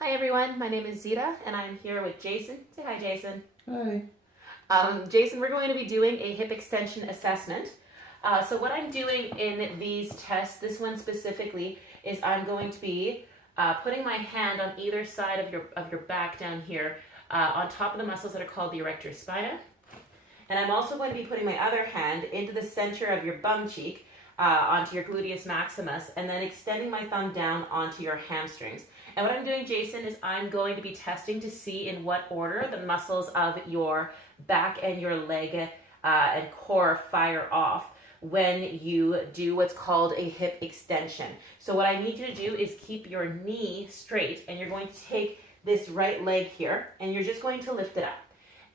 Hi everyone, my name is Zita and I'm here with Jason. Say hi, Jason. Hi. Jason, we're going to be doing a hip extension assessment. So what I'm doing in these tests, this one specifically, is I'm going to be putting my hand on either side of your back down here on top of the muscles that are called the erector spina. And I'm also going to be putting my other hand into the center of your bum cheek onto your gluteus maximus and then extending my thumb down onto your hamstrings. And what I'm doing, Jason, is I'm going to be testing to see in what order the muscles of your back and your leg and core fire off when you do what's called a hip extension. So what I need you to do is keep your knee straight, and you're going to take this right leg here and you're just going to lift it up.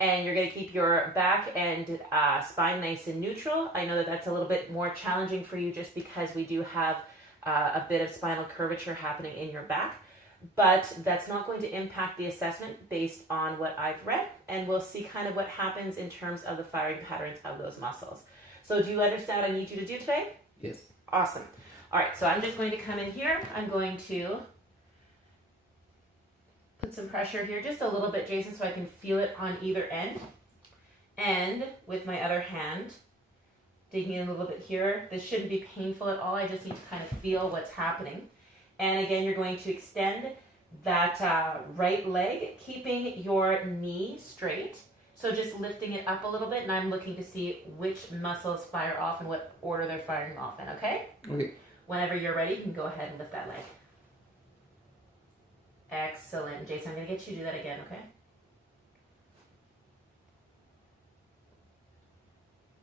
And you're going to keep your back and spine nice and neutral. I know that that's a little bit more challenging for you just because we do have a bit of spinal curvature happening in your back. But that's not going to impact the assessment based on what I've read. And we'll see kind of what happens in terms of the firing patterns of those muscles. So do you understand what I need you to do today? Yes. Awesome. All right, so I'm just going to come in here. I'm going to put some pressure here, just a little bit, Jason, so I can feel it on either end. And with my other hand, digging in a little bit here. This shouldn't be painful at all. I just need to kind of feel what's happening. And again, you're going to extend that right leg, keeping your knee straight. So just lifting it up a little bit, and I'm looking to see which muscles fire off and what order they're firing off in, okay? Okay. Whenever you're ready, you can go ahead and lift that leg. Excellent. Jason, I'm going to get you to do that again, okay?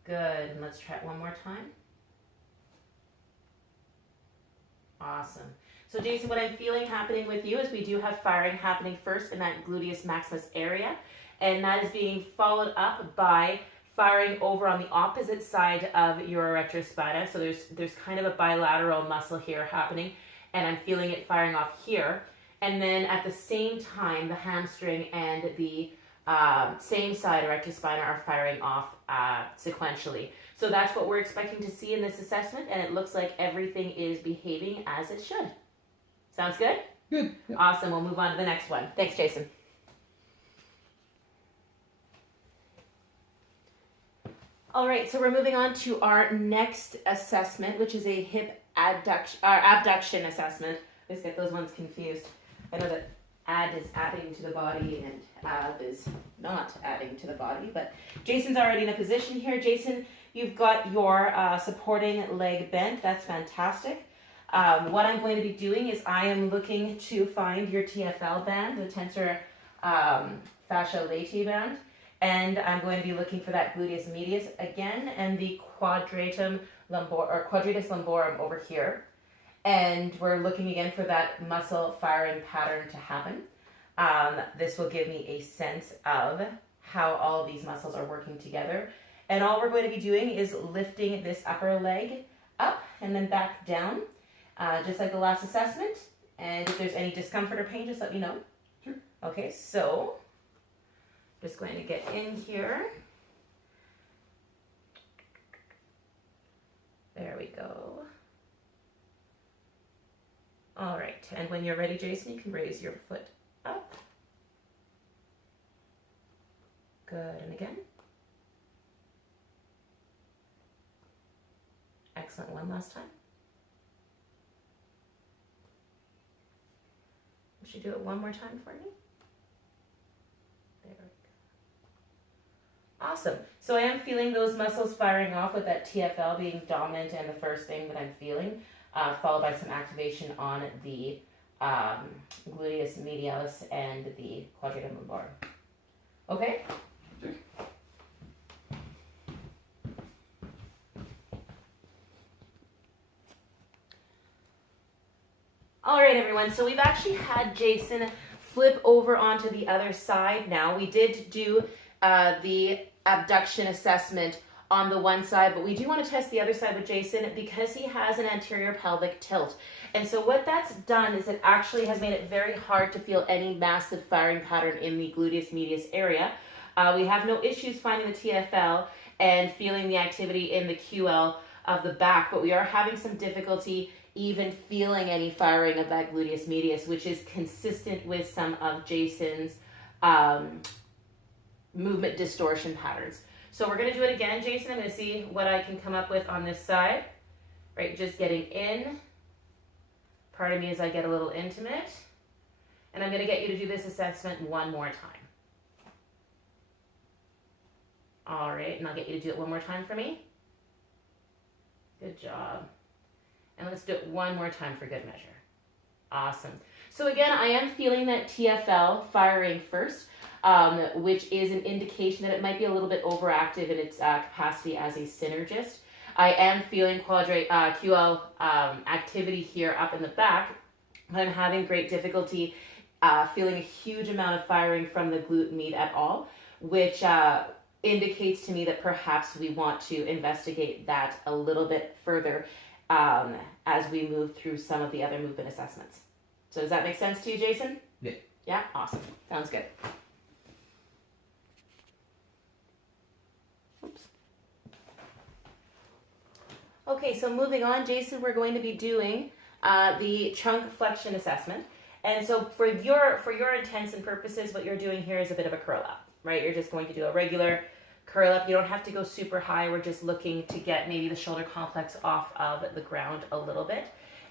Good. And let's try it one more time. Awesome. So Jason, what I'm feeling happening with you is we do have firing happening first in that gluteus maximus area, and that is being followed up by firing over on the opposite side of your erector spina. So there's kind of a bilateral muscle here happening, and I'm feeling it firing off here. And then at the same time, the hamstring and the same side erector spina are firing off sequentially. So that's what we're expecting to see in this assessment, and it looks like everything is behaving as it should. Sounds good? Good. Yeah. Awesome. We'll move on to the next one. Thanks, Jason. All right, so we're moving on to our next assessment, which is a hip abduction assessment. I just get those ones confused. I know that add is adding to the body and ab is not adding to the body, but Jason's already in a position here. Jason, you've got your supporting leg bent. That's fantastic. What I'm going to be doing is I am looking to find your TFL band, the tensor fascia latae band, and I'm going to be looking for that gluteus medius again and the quadratus lumborum over here. And we're looking again for that muscle firing pattern to happen. This will give me a sense of how all of these muscles are working together. And all we're going to be doing is lifting this upper leg up and then back down, just like the last assessment. And if there's any discomfort or pain, just let me know. Sure. Okay, so just going to get in here. There we go. All right, and when you're ready, Jason, you can raise your foot up. Good, and again. Excellent, one last time. Would you do it one more time for me? There we go. Awesome. So I am feeling those muscles firing off with that TFL being dominant and the first thing that I'm feeling, followed by some activation on the gluteus medialis and the quadratus lumborum. Okay? Sure. All right, everyone. So we've actually had Jason flip over onto the other side now. We did do the abduction assessment on the one side, but we do want to test the other side with Jason because he has an anterior pelvic tilt. And so what that's done is it actually has made it very hard to feel any massive firing pattern in the gluteus medius area. We have no issues finding the TFL and feeling the activity in the QL of the back, but we are having some difficulty even feeling any firing of that gluteus medius, which is consistent with some of Jason's movement distortion patterns. So we're going to do it again, Jason. I'm going to see what I can come up with on this side. Right, just getting in. Part of me as I get a little intimate. And I'm going to get you to do this assessment one more time. All right, and I'll get you to do it one more time for me. Good job. And let's do it one more time for good measure. Awesome. So again, I am feeling that TFL firing first, which is an indication that it might be a little bit overactive in its capacity as a synergist. I am feeling QL activity here up in the back, but I'm having great difficulty feeling a huge amount of firing from the glute med at all, which indicates to me that perhaps we want to investigate that a little bit further as we move through some of the other movement assessments. So does that make sense to you, Jason? Yeah. Yeah? Awesome. Sounds good. Oops. Okay, so moving on, Jason, we're going to be doing the trunk flexion assessment. And so for your intents and purposes, what you're doing here is a bit of a curl up, right? You're just going to do a regular curl up. You don't have to go super high. We're just looking to get maybe the shoulder complex off of the ground a little bit.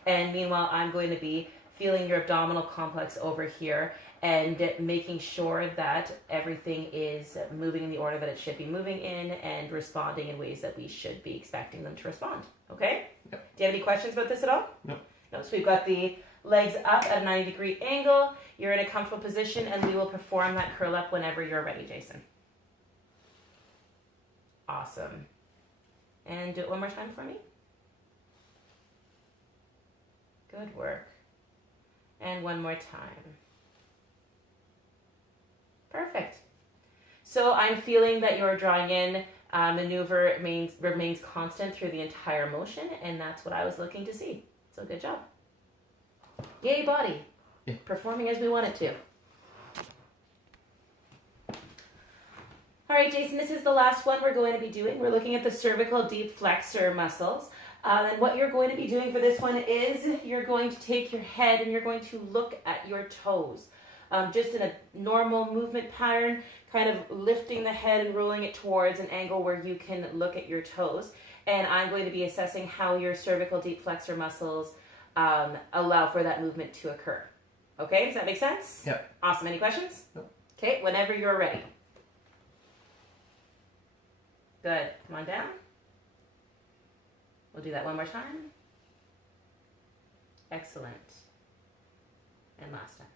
And meanwhile, I'm going to be feeling your abdominal complex over here and making sure that everything is moving in the order that it should be moving in and responding in ways that we should be expecting them to respond. Okay? Yep. Do you have any questions about this at all? No. No. So we've got the legs up at a 90-degree angle. You're in a comfortable position, and we will perform that curl up whenever you're ready, Jason. Awesome. And do it one more time for me. Good work. And one more time. Perfect. So I'm feeling that your drawing in maneuver remains constant through the entire motion, and that's what I was looking to see. So good job. Yay, body. Yeah. Performing as we want it to. All right, Jason, this is the last one we're going to be doing. We're looking at the cervical deep flexor muscles. And what you're going to be doing for this one is you're going to take your head and you're going to look at your toes. Just in a normal movement pattern, kind of lifting the head and rolling it towards an angle where you can look at your toes. And I'm going to be assessing how your cervical deep flexor muscles allow for that movement to occur. Okay, does that make sense? Yep. Awesome. Any questions? No. Okay, whenever you're ready. Good. Come on down. We'll do that one more time. Excellent. And last time.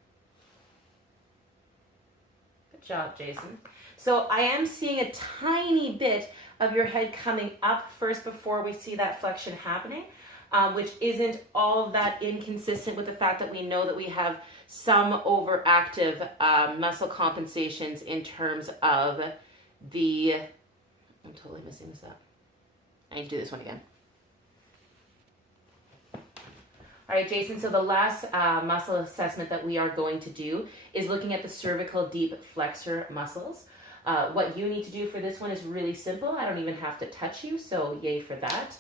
Good job, Jason. So I am seeing a tiny bit of your head coming up first before we see that flexion happening, which isn't all that inconsistent with the fact that we know that we have some overactive muscle compensations in terms of the... I'm totally messing this up. I need to do this one again. All right, Jason, so the last muscle assessment that we are going to do is looking at the cervical deep flexor muscles. What you need to do for this one is really simple. I don't even have to touch you, so yay for that.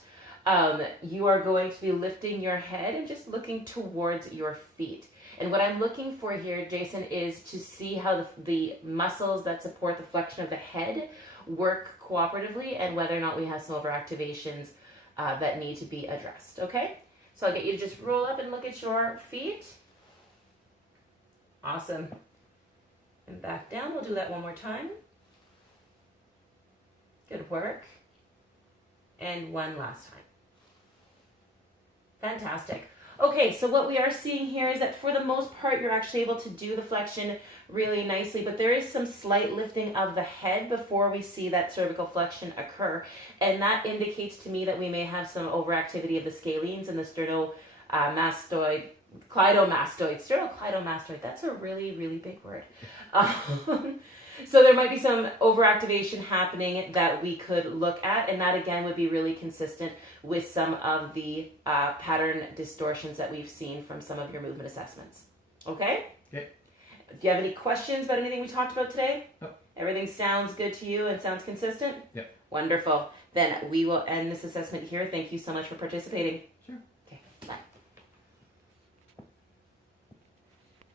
You are going to be lifting your head and just looking towards your feet. And what I'm looking for here, Jason, is to see how the muscles that support the flexion of the head work cooperatively and whether or not we have some overactivations that need to be addressed, okay? So I'll get you to just roll up and look at your feet. Awesome. And back down. We'll do that one more time. Good work. And one last time. Fantastic. Okay, so what we are seeing here is that for the most part, you're actually able to do the flexion really nicely, but there is some slight lifting of the head before we see that cervical flexion occur. And that indicates to me that we may have some overactivity of the scalenes and the sternocleidomastoid. Sternocleidomastoid, that's a really, really big word. So there might be some overactivation happening that we could look at, and that again would be really consistent with some of the pattern distortions that we've seen from some of your movement assessments. Okay? Okay. Do you have any questions about anything we talked about today? No. Everything sounds good to you and sounds consistent? Yep. Wonderful. Then we will end this assessment here. Thank you so much for participating.